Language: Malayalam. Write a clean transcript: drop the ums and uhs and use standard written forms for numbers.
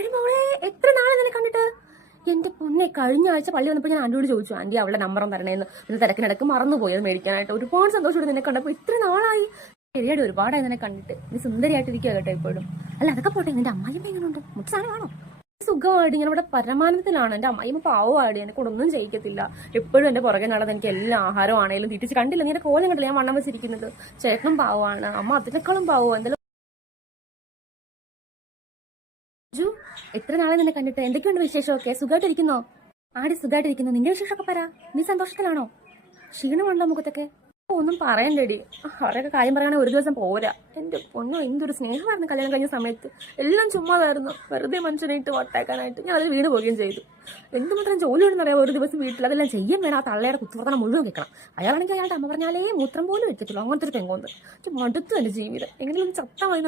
എടി മോളെ, എത്ര നാളെ നിന്നെ കണ്ടിട്ട്. എന്റെ പൊന്നെ, കഴിഞ്ഞ ആഴ്ച പള്ളി വന്നപ്പോൾ ഞാൻ ആന്റിയോട് ചോദിച്ചു, ആന്റി അവളുടെ നമ്പറും തരണേന്ന്. ഇത് തിരക്കിനിടക്ക് മറന്നുപോയി അത് മേടിക്കാനായിട്ട്. ഒരുപാട് സന്തോഷത്തോടെ നിന്നെ കണ്ടപ്പോൾ. ഇത്ര നാളായി. ശരിയായിട്ട് ഒരുപാടായി നിന്നെ കണ്ടിട്ട്. നീ സുന്ദരിയായിട്ടിരിക്കുക കേട്ടോ ഇപ്പോഴും. അല്ല, അതൊക്കെ പോട്ടെ, നിന്റെ അമ്മായിമ്മ എങ്ങനെയുണ്ട്? മുട്ടാണോ? സുഖമായിട്ട് ഞാൻ ഇവിടെ പരമാനത്തിലാണ്. എന്റെ അമ്മായിമ്മ പാവമായിട്ട് എന്നെ കൂടെ ഒന്നും ചെയ്യിക്കത്തില്ല. എപ്പോഴും എന്റെ പുറകെ നടന്ന് എനിക്ക് എല്ലാ ആഹാരമാണേലും തീറ്റിച്ച്. കണ്ടില്ല നീ എന്റെ കോലം കണ്ടില്ല ഞാൻ വണ്ണം വെച്ചിരിക്കുന്നത്. ചേട്ടനും പാവമാണ്, അമ്മ അതിനേക്കാളും പാവം. എന്തായാലും എത്ര നാളെ നിന്നെ കണ്ടിട്ട്. എന്തൊക്കെയുണ്ട് വിശേഷമൊക്കെ? സുഖമായിട്ടിരിക്കുന്നോ? ആടി സുഖമായിട്ടിരിക്കുന്നു. നിന്റെ വിശേഷമൊക്കെ പറ. നീ സന്തോഷത്തിലാണോ? ക്ഷീണമുണ്ടോ മുഖത്തൊക്കെ? ഒന്നും പറയണ്ടേടി, അവരൊക്കെ കാര്യം പറയുകയാണെങ്കിൽ ഒരു ദിവസം പോരാ. എന്റെ പൊന്നോ, എന്തൊരു സ്നേഹമായിരുന്നു കല്യാണം കഴിഞ്ഞ സമയത്ത്. എല്ലാം ചുമ്മാതായിരുന്നു, വെറുതെ മനുഷ്യനെ ഇട്ട് വട്ടാക്കാനായിട്ട്. ഞാൻ അതിൽ വീണ് പോവുകയും ചെയ്തു. എന്തുമാത്രം ജോലി ഉണ്ടെന്നറിയാം ഒരു ദിവസം വീട്ടിൽ. അതെല്ലാം ചെയ്യാൻ വേണം. ആ തള്ളയുടെ കുത്തുവർത്തനം മുഴുവൻ കേൾക്കണം. അയാളാണെങ്കിൽ അയാളുടെ അമ്മ പറഞ്ഞാലേ മൂത്രം പോലും വെക്കത്തുള്ളൂ. അങ്ങനത്തെ ഒരു പെങ്കോന്ന്. മടുത്തു എന്റെ ജീവിതം. എങ്ങനെയും ചത്താ മതി.